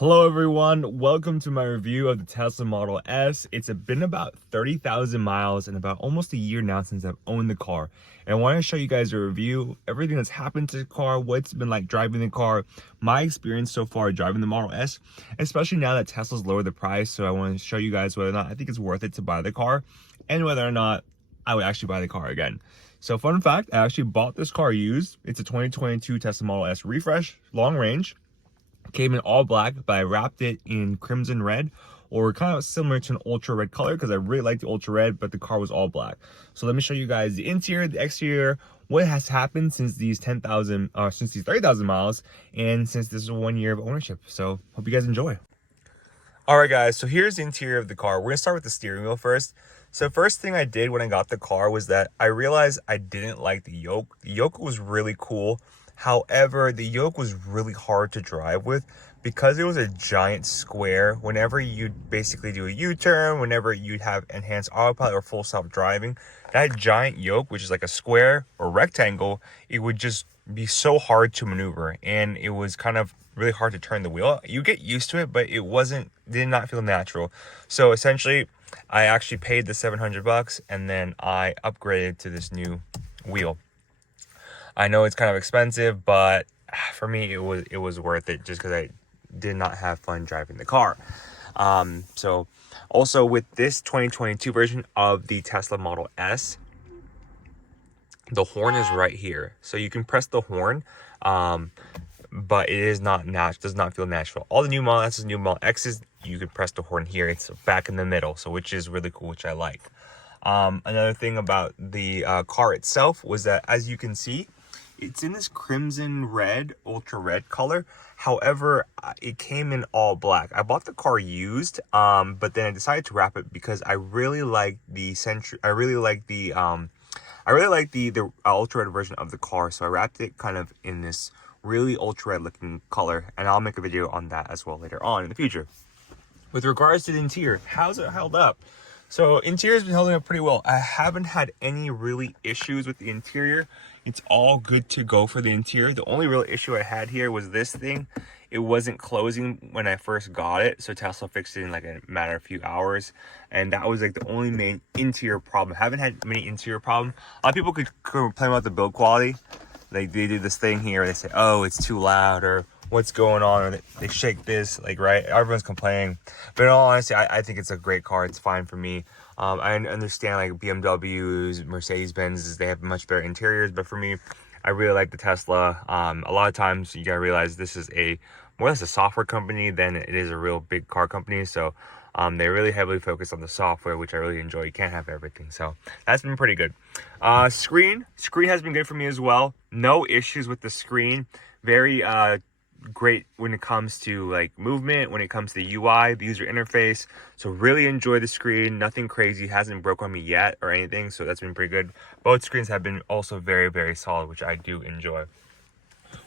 Hello everyone, welcome to my review of the Tesla Model S. It's been about 30,000 miles and about almost a year now since I've owned the car. And I want to show you guys a review, everything that's happened to the car, what it's been like driving the car, my experience so far driving the Model S, especially now that Tesla's lowered the price. So I want to show you guys whether or not I think it's worth it to buy the car and whether or not I would actually buy the car again. So fun fact, I actually bought this car used. It's a 2022 Tesla Model S refresh, long range. Came in all black, but I wrapped it in crimson red, or kind of similar to an ultra red color because I really like the ultra red, but the car was all black. So let me show you guys the interior, the exterior, what has happened since these 30,000 miles, and since this is 1 year of ownership. So hope you guys enjoy. All right, guys, so here's the interior of the car. We're gonna start with the steering wheel first. So first thing I did when I got the car was that I realized I didn't like the yoke. The yoke was really cool. However, the yoke was really hard to drive with because it was a giant square. Whenever you basically do a U-turn, whenever you'd have enhanced autopilot or full self-driving, that giant yoke, which is like a square or rectangle, it would just be so hard to maneuver, and it was kind of really hard to turn the wheel. You get used to it, but did not feel natural. So essentially, I actually paid the $700 and then I upgraded to this new wheel. I know it's kind of expensive, but for me, it was worth it just because I did not have fun driving the car. So also with this 2022 version of the Tesla Model S, the horn is right here. So you can press the horn, but it is not does not feel natural. All the new Model S's, new Model X's, you can press the horn here. It's back in the middle, so which is really cool, which I like. Another thing about the car itself was that, as you can see, it's in this crimson red, ultra red color. However, it came in all black. I bought the car used, but then I decided to wrap it because I really like the ultra red version of the car. So I wrapped it kind of in this really ultra red looking color, and I'll make a video on that as well later on in the future. With regards to the interior, how's it held up? So interior's been holding up pretty well. I haven't had any really issues with the interior. It's all good to go for the interior. The only real issue I had here was this thing. It wasn't closing when I first got it, so Tesla fixed it in like a matter of a few hours, and that was like the only main interior problem. I haven't had many interior problems. A lot of people could complain about the build quality. Like they do this thing here, they say, oh, it's too loud, or what's going on, or they shake this, like, right? Everyone's complaining. But in all honesty, I think it's a great car. It's fine for me. I understand like BMWs, Mercedes-Benz, they have much better interiors, but for me, I really like the Tesla. A lot of times you gotta realize this is more or less a software company than it is a real big car company. So they really heavily focus on the software, which I really enjoy. You can't have everything, so that's been pretty good. Screen has been good for me as well. No issues with the screen. Very great when it comes to like movement, when it comes to the UI, the user interface. So really enjoy the screen. Nothing crazy hasn't broke on me yet or anything, so that's been pretty good. Both screens have been also very, very solid, which I do enjoy.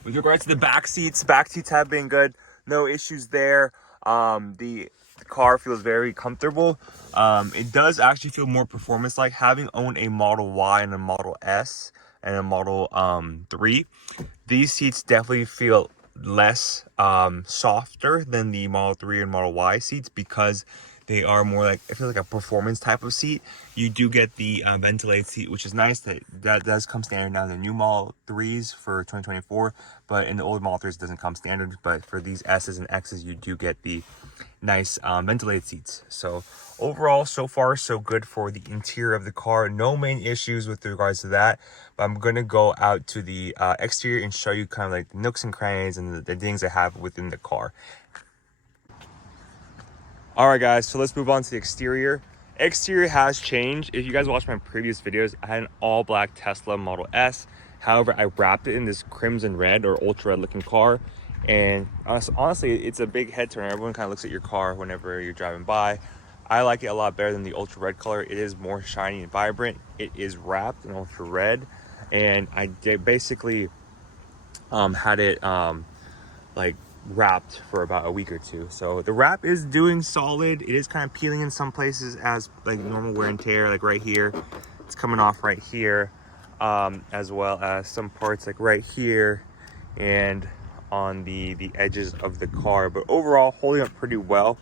With regards to the back seats have been good. No issues there. The car feels very comfortable. It does actually feel more performance like, having owned a Model Y and a Model S and a Model 3. These seats definitely feel less softer than the Model 3 and Model Y seats because they are more like, I feel like a performance type of seat. You do get the ventilated seat, which is nice. That does come standard now in the new Model 3s for 2024, but in the old Model 3s it doesn't come standard. But for these S's and X's, you do get the nice ventilated seats. So overall, so far so good for the interior of the car. No main issues with regards to that, but I'm gonna go out to the exterior and show you kind of like the nooks and crannies and the things I have within the car. All right, guys, so let's move on to the exterior. Exterior has changed. If you guys watched my previous videos, I had an all black Tesla Model S. However, I wrapped it in this crimson red or ultra red looking car. And honestly, it's a big head turner. Everyone kind of looks at your car whenever you're driving by. I like it a lot better than the ultra red color. It is more shiny and vibrant. It is wrapped in ultra red. And I basically had it like wrapped for about a week or two. So the wrap is doing solid. It is kind of peeling in some places as like normal wear and tear, like right here. It's coming off right here, as well as some parts like right here and on the edges of the car, but overall holding up pretty well.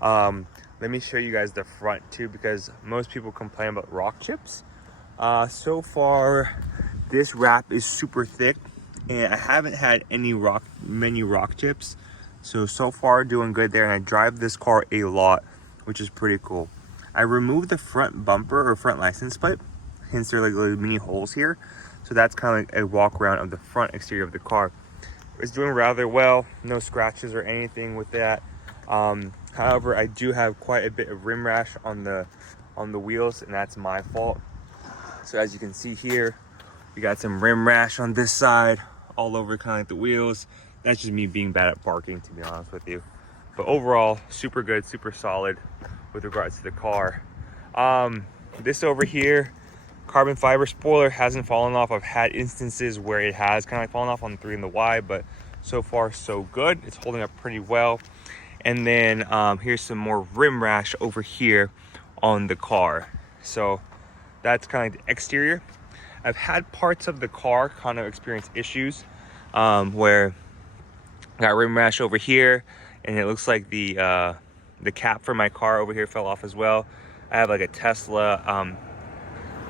Let me show you guys the front too, because most people complain about rock chips. So far this wrap is super thick and I haven't had many rock chips. So far doing good there, and I drive this car a lot, which is pretty cool. I removed the front bumper or front license plate, hence there are like little mini holes here. So that's kind of like a walk around of the front exterior of the car. It's doing rather well, no scratches or anything with that. However, I do have quite a bit of rim rash on the wheels, and that's my fault. So as you can see here, we got some rim rash on this side, all over kind of like the wheels. That's just me being bad at parking, to be honest with you. But overall, super good, super solid with regards to the car. This over here, carbon fiber spoiler hasn't fallen off. I've had instances where it has kind of like fallen off on the 3 and the Y, but so far so good. It's holding up pretty well. And then here's some more rim rash over here on the car. So that's kind of like the exterior. I've had parts of the car kind of experience issues where I got rim rash over here, and it looks like the cap for my car over here fell off as well. I have like a Tesla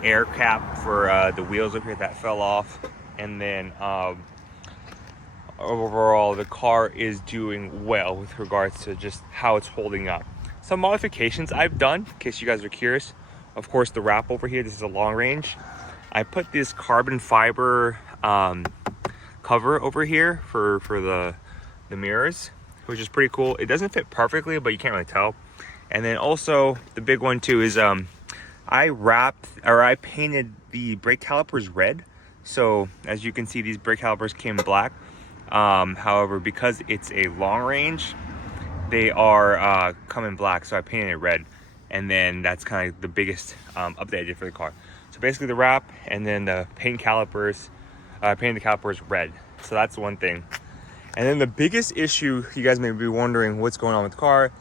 air cap for the wheels over here that fell off. And then overall the car is doing well with regards to just how it's holding up. Some modifications I've done, in case you guys are curious. Of course, the wrap over here, this is a long range. I put this carbon fiber cover over here for the mirrors, which is pretty cool. It doesn't fit perfectly, but you can't really tell. And then also the big one too is I painted the brake calipers red. So as you can see, these brake calipers came black. However, because it's a long range, they are coming black, so I painted it red. And then that's kind of the biggest update I did for the car. So basically the wrap, and then the painting the calipers red. So that's one thing. And then the biggest issue, you guys may be wondering what's going on with the car.